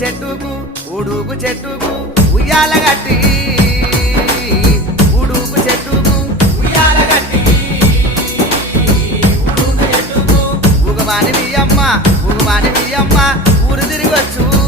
చెట్టుకు ఉడుకు చెట్టుకు ఉయ్యాల గట్టి ఉడుకు చెట్టుకు ఉయ్యాల గట్టి ఉడుకు చెట్టుకు ఉగమాని మీ అమ్మ ఊరు తిరిగొచ్చు